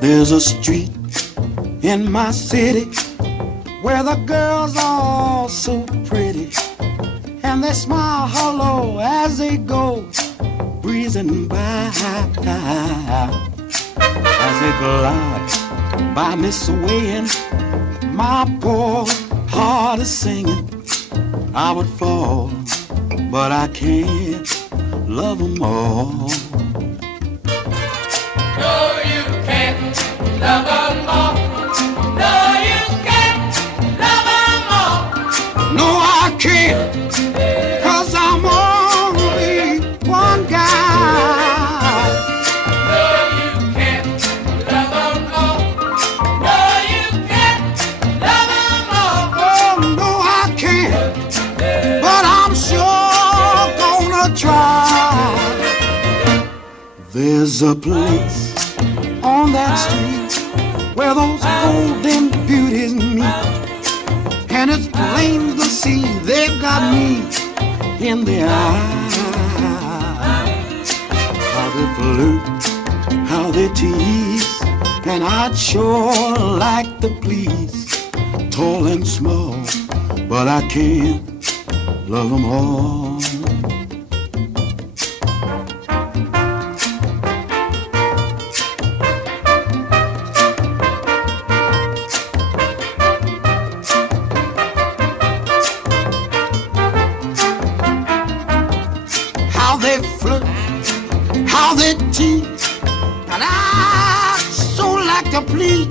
There's a street in my city where the girls are all so pretty, and they smile hello as they go breezing by, as they glide by me swaying. My poor heart is singing. I would fall, but I can't love them all. No, you can't love them all. No, you can't love them all. No, I can't, 'cause I'm only one guy. No, you can't love them all. No, you can't love them all. Oh, no, I can't, but I'm sure gonna try. There's a place on that street where those golden beauties meet, and it's plain to see they've got me in their eyes. How they flirt, how they tease, and I'd sure like to please, tall and small, but I can't love them all. How they flirt, how they tease, and I so like to please,